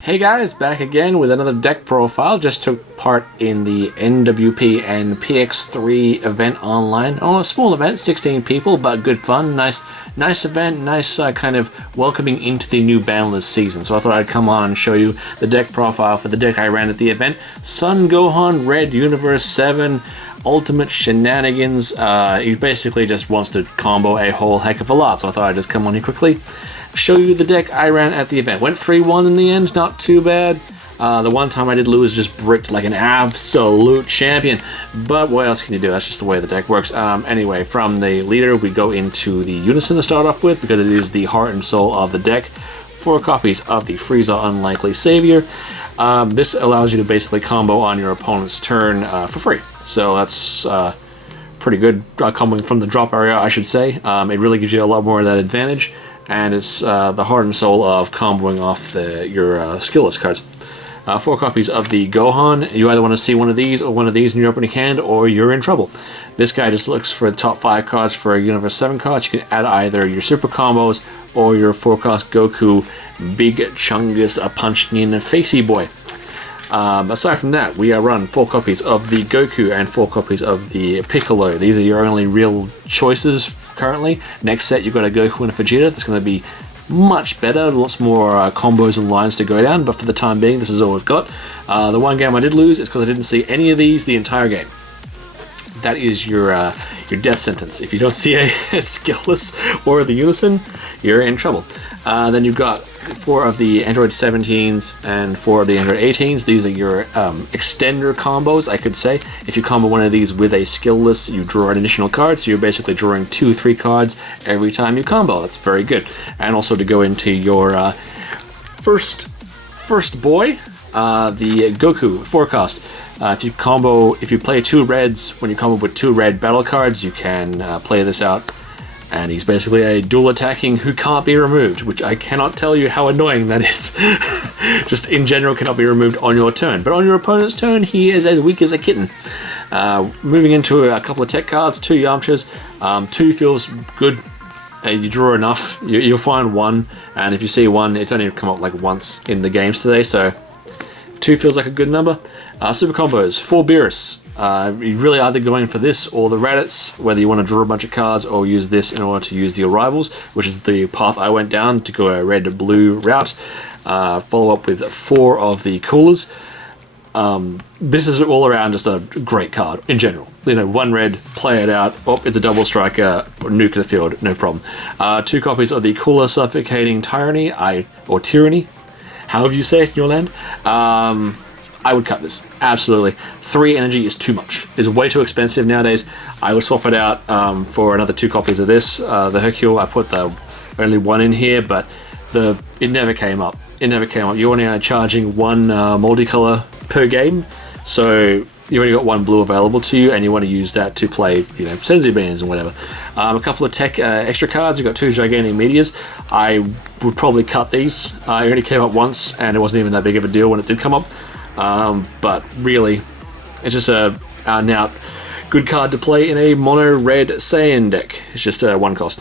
Hey guys, back again with another deck profile. Just took part in the NWP and PX3 event online. Oh, a small event, 16 people, but good fun. Nice event, nice kind of welcoming into the new banless season. So I thought I'd come on and show you the deck profile for the deck I ran at the event. Sun Gohan, Red Universe 7, Ultimate Shenanigans. He basically just wants to combo a whole heck of a lot. So I thought I'd just come on here quickly, show you the deck I ran at the event. Went 3-1 in the end, not too bad. The one time I did lose, just bricked like an absolute champion. But what else can you do? That's just the way the deck works. Anyway, from the leader, we go into the Unison to start off with, because it is the heart and soul of the deck. 4 copies of the Frieza Unlikely Savior. This allows you to basically combo on your opponent's turn for free. So that's pretty good comboing from the drop area, I should say. It really gives you a lot more of that advantage. And it's the heart and soul of comboing off your skill list cards. 4 copies of the Gohan. You either want to see one of these or one of these in your opening hand, or you're in trouble. This guy just looks for the top 5 cards for a Universe 7 cards. You can add either your super combos or your 4-cost Goku Big Chungus punching in Facey Boy. Aside from that, we run 4 copies of the Goku and 4 copies of the Piccolo. These are your only real choices currently. Next set, you've got a Goku and a Vegeta. That's going to be much better, lots more combos and lines to go down, but for the time being, this is all we've got. The one game I did lose is because I didn't see any of these the entire game. That is your death sentence. If you don't see a skillless or the Unison, you're in trouble. Then you've got 4 of the Android 17s and 4 of the Android 18s. These are your extender combos, I could say. If you combo one of these with a skillless, you draw an additional card, so you're basically drawing 2-3 cards every time you combo. That's very good. And also to go into your first boy, the Goku 4-cost. If you play 2 reds, when you combo with 2 red battle cards, you can play this out. And he's basically a dual attacking who can't be removed, which I cannot tell you how annoying that is. Just in general cannot be removed on your turn. But on your opponent's turn, he is as weak as a kitten. Moving into a couple of tech cards, 2 Yamchas. 2 feels good. You draw enough, you'll find 1. And if you see 1, it's only come up like once in the games today, so 2 feels like a good number. Super combos, 4 Beerus. You're really either going for this or the Raditz, whether you want to draw a bunch of cards or use this in order to use the arrivals, which is the path I went down to go a red-blue route. Follow up with 4 of the Coolers. This is all around just a great card in general. You know, 1 red, play it out. Oh, it's a double striker, nuke the field, no problem. 2 copies of the Cooler Suffocating Tyranny, or Tyranny, however you say it in your land. I would cut this, absolutely. 3 energy is too much. It's way too expensive nowadays. I would swap it out for another 2 copies of this. The Hercule, I put the only 1 in here, but it never came up. It never came up. You're only charging 1 multicolor per game, so you only got 1 blue available to you, and you want to use that to play, you know, Senzu Beans and whatever. A couple of tech extra cards. You've got 2 Gigantic Meteors. I would probably cut these. It only came up once, and it wasn't even that big of a deal when it did come up. But really, it's just a out-and-out good card to play in a mono red Saiyan deck. It's just 1 cost.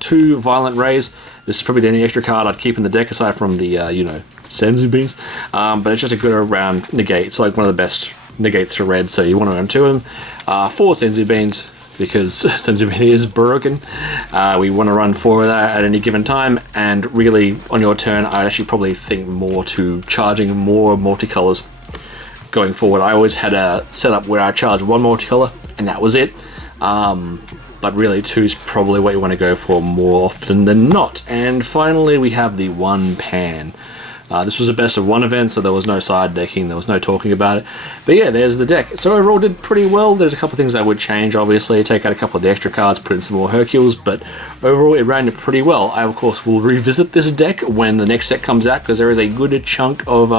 2 Violent Rays. This is probably the only extra card I'd keep in the deck aside from the, Senzu Beans. But it's just a good around negate. It's like one of the best negates for red, so you want to run 2 of them. 4 Senzu Beans, because Senzu Bean is broken. We want to run 4 of that at any given time, and really, on your turn, I'd actually probably think more to charging more multicolors going forward. I always had a setup where I charged 1 multicolor, and that was it. But really, 2 is probably what you want to go for more often than not. And finally, we have the 1 Pan. This was a best of 1 event, so there was no side decking, there was no talking about it. But yeah, there's the deck. So overall did pretty well. There's a couple of things I would change, obviously. Take out a couple of the extra cards, put in some more Hercules, but overall it ran pretty well. I, of course, will revisit this deck when the next set comes out, because there is a good chunk of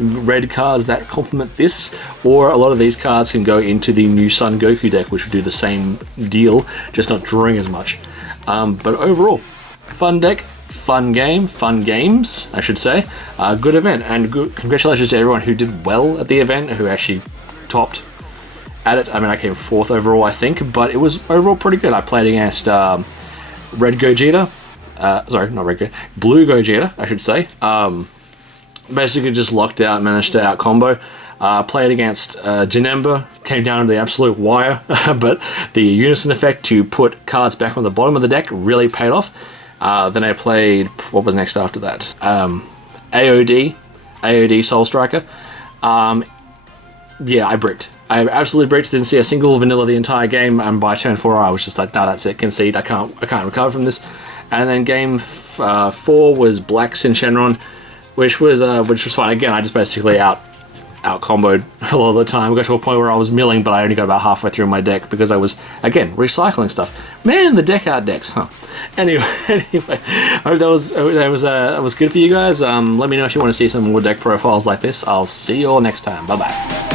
red cards that complement this, or a lot of these cards can go into the new Son Goku deck, which would do the same deal, just not drawing as much. But overall, fun deck. Fun game, fun games, I should say. Good event, and congratulations to everyone who did well at the event, who actually topped at it. I mean, I came 4th overall, I think, but it was overall pretty good. I played against Red Gogeta, sorry, not Red Gogeta, Blue Gogeta, I should say. basically just locked out, managed to out combo. Played against Janemba, came down to the absolute wire, but the unison effect to put cards back on the bottom of the deck really paid off. Then I played, what was next after that? AOD Soul Striker. Yeah, I bricked. I absolutely bricked, didn't see a single vanilla the entire game, and by turn 4 I was just like, no, that's it, concede, I can't recover from this. And then game 4 was Black Sin Shenron, which was fine. Again, I just basically out comboed a lot of the time. I got to a point where I was milling, but I only got about halfway through my deck because I was, again, recycling stuff. Man, the deck out decks, huh? Anyway, I hope that was good for you guys. Let me know if you want to see some more deck profiles like this. I'll see you all next time. Bye bye.